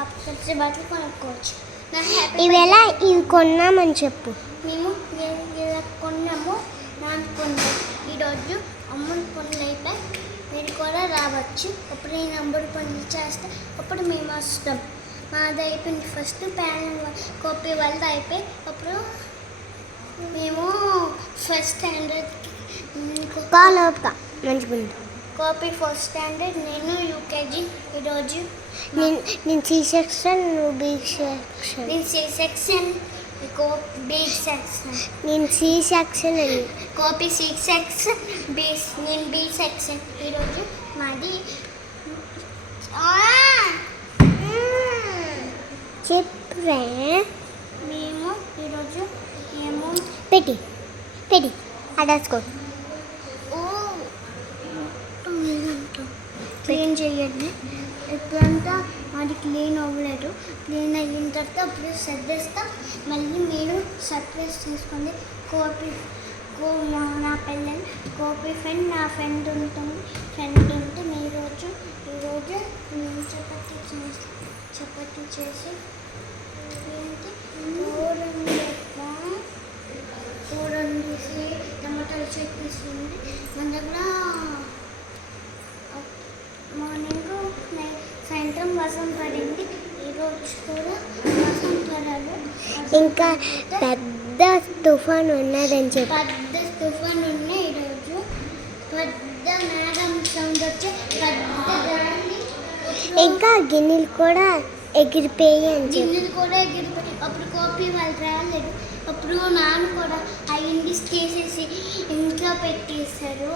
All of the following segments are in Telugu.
పాపకి బట్టలు కొనుక్కోవచ్చు. ఇవేళ ఇవి కొన్నామని చెప్పు. మేము ఇలా కొన్నాము, నాన్న కొన్నాము. ఈరోజు అమ్ముడు పనులు అయిపోయి మీరు కూడా రావచ్చు. అప్పుడు నేను అమ్ముడు పనులు చేస్తే అప్పుడు మేము వస్తాం. మాది అయిపోయింది ఫస్ట్ కాపీ వాళ్ళది అయిపోయి అప్పుడు మేము ఫస్ట్ స్టాండర్డ్కి మంచిగా కాపీ ఫస్ట్ స్టాండర్డ్, నేను యూకేజీ. ఈరోజు నేను సి సెక్షన్, నువ్వు బి సెక్షన్. నేను సి సెక్షన్, బి సెక్షన్. నేను సి సెక్షన్ అని కాపీ సి సెక్షన్, నేను బి సెక్షన్. ఈరోజు మాది చెప్పే మేము ఈరోజు ఏమో పెట్టి అడాసుకో క్లీన్ చేయండి. ఎప్పుడంతా అది క్లీన్ అవ్వలేదు. క్లీన్ అయిన తర్వాత అప్పుడు సర్దేస్తాం. మళ్ళీ మీరు సర్ప్రైజ్ చేసుకోండి. నా పిల్లలు కాపీ ఫ్రెండ్, నా ఫ్రెండ్ ఉంటే ఈరోజు మేము చపాతీ చేసి కూరని తీసి టమాటాలు చేసేసింది. మన దగ్గర మార్నింగ్ సాయంత్రం వర్షం పడింది. ఈరోజు కూడా వర్షం పడాలి. ఇంకా పెద్ద తుఫాన్ ఉన్నదని చెప్పి పెద్ద తుఫాన్ ఉన్నాయి. ఈరోజు పెద్ద మేఘం సౌండ్ వచ్చే పెద్ద గాలి. ఇంకా గిన్నెలు కూడా ఎగిరిపోయాయి. అప్పుడు కాపీ వాళ్ళు రాలేదు. అప్పుడు నాన్న కూడా అవి తీసేసి ఇంట్లో పెట్టేశారు,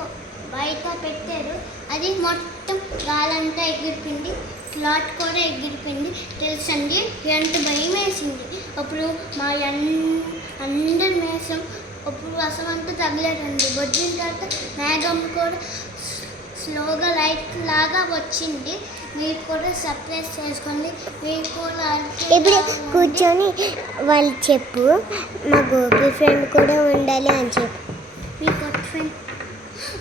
బయట పెట్టారు. అది మొత్తం గాలంతా ఎగిరిపోయింది, క్లాత్ కూడా ఎగిరిపోయింది. తెలుసండి, ఎంత భయం వేసింది. అప్పుడు మా అందరి మేసం అప్పుడు వర్షం అంతా తగలేదండి. వచ్చిన తర్వాత మేఘం కూడా స్లోగా లైట్ లాగా వచ్చింది. మీరు కూడా సర్ప్రైజ్ చేసుకోండి. మీరు కూడా ఇప్పుడు కూర్చొని వాళ్ళు చెప్పు, మా గోపి ఫ్రెండ్ కూడా ఉండాలి అని చెప్పు. మీ కొత్త ఫ్రెండ్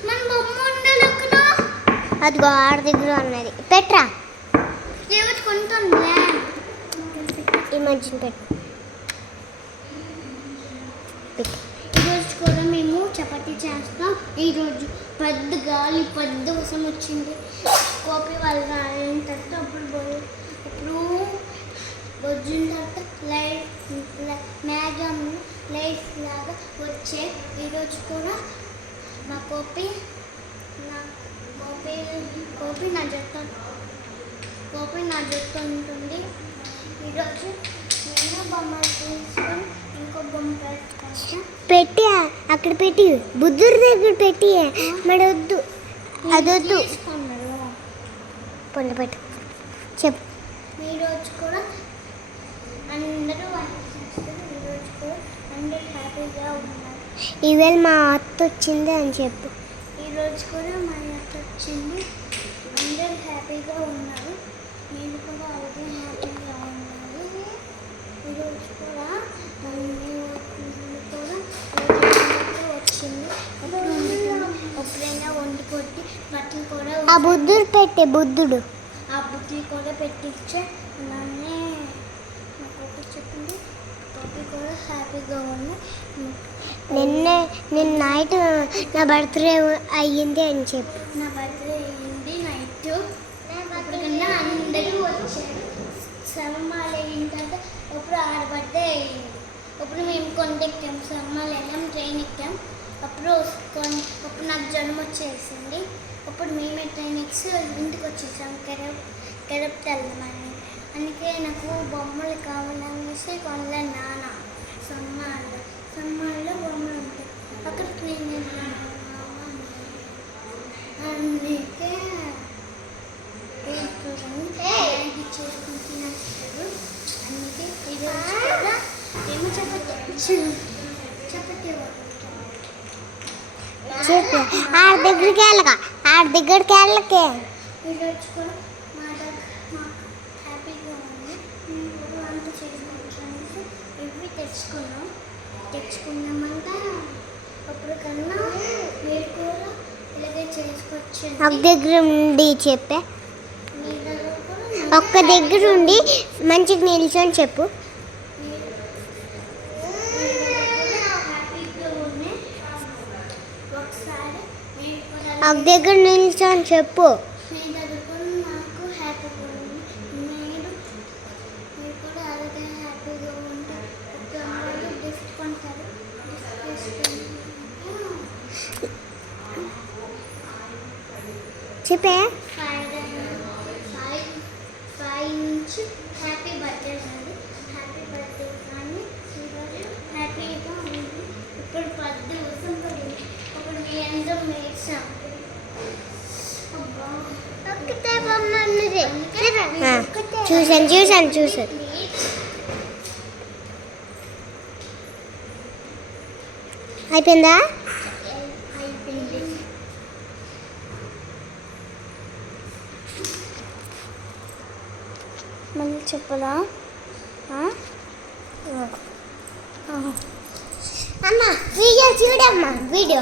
మన బొమ్మ ఉండాలి అక్కడ. అది గోడ దగ్గర ఉన్నది. పెట్రా కొంటుందిలే. ఈ మధ్యన పెట్టు. ఈరోజు కూడా మేము చపాతీ చేస్తాం. ఈరోజు పెద్ద గాలి, పెద్ద వర్షం వచ్చింది. కాపీ వాళ్ళు రాలిన తర్వాత అప్పుడు వచ్చిన తర్వాత మేఘం లైట్ లాగా వచ్చే. ఈరోజు కూడా మా కాపీ నా జట్టు ఉంటుంది. ఈరోజు నేను బొమ్మలు తీసుకొని ఇంకో బొమ్మ పెట్టి అక్కడ పెట్టి బుద్ధుడి దగ్గర పెట్టి మరి వద్దు, అదొద్దు. పొంద పెట్టు చెప్పు. ఈరోజు కూడా అందరూ ఈరోజు కూడా అందరూ హ్యాపీగా ఉన్నారు. ఈవేళ మా అత్త వచ్చింది అని చెప్పు. ఈరోజు కూడా మా అత్త వచ్చింది. అందరూ హ్యాపీగా ఉన్నారు. నేను కూడా అలాగే హ్యాపీగా ఉన్నారు. ఈరోజు కూడా వచ్చింది. ఎప్పుడైనా వండి కొట్టి బట్టలు కూడా ఆ బుద్ధుడు పెట్టే బుద్ధుడు ఆ బుద్ధులు కూడా పెట్టించే. అలానే నా కాపీ చెప్పింది. కాపీ కూడా హ్యాపీగా ఉంది. నిన్న నైట్ నా బర్త్డే అయ్యింది అని చెప్పు. నా బర్త్డే అయ్యింది నైట్. అప్పటికన్నా అందరూ వచ్చారు. సమ్మాలు అయిన తర్వాత అప్పుడు 6 బర్త్డే అయ్యింది. అప్పుడు మేము కొండెక్కాం, సమ్మాలు వెళ్ళాం, ట్రైన్ ఎక్కాం. అప్పుడు నాకు జ్వరం వచ్చేసింది. అప్పుడు మేమే ట్రైన్ ఎక్కి ఇంటికి వచ్చేసాం. కెరప్కి వెళ్దామని. అందుకే నాకు బొమ్మలు కావాలనేసి కొనలేను. నాన్న సమ్మాల్లో బొమ్మలు ఉంటాయి. అక్కడికి నేను వెళ్ళాను. అందుకే చేసుకుని తినేస్తారు. అందుకే ఈరోజు కూడా ఏమో చపాతీ చెప్పు. ఆడ దగ్గరికి వెళ్ళకే. ఈరోజు కూడా మా హ్యాపీగా ఉంది. వంట చేసుకోవచ్చు ఇవి తెచ్చుకున్నామంట. అప్పుడు కన్నా మీరు కూడా ఇలాగే చేసుకోవచ్చు. ఒక దగ్గర ఉండి చెప్పే. మీ దగ్గర కూడా ఒక్క దగ్గర ఉండి మంచిగా నిల్చొని చెప్పు. ఒకసారి నేను కూడా ఒక దగ్గర నిల్చొని చెప్పు. నేను చదువుకుని నాకు హ్యాపీగా ఉంది. మీరు కూడా అలాగే హ్యాపీగా ఉంటే ఒక అమ్మాయి గిఫ్ట్ కొంటారు. చెప్పే. ఫైవ్ నుంచి హ్యాపీ బర్త్డే అండి. హ్యాపీ బర్త్డే కానీ ఈరోజు హ్యాపీగా ఉంది. ఇప్పుడు 10 వర్షం పడింది. ఇప్పుడు మీ అందరం వేసాం. చూసాను. అయిపోయిందా? అయిపోయింది. మళ్ళీ చెప్పదా? అమ్మ వీడియో చూడమ్మా. వీడియో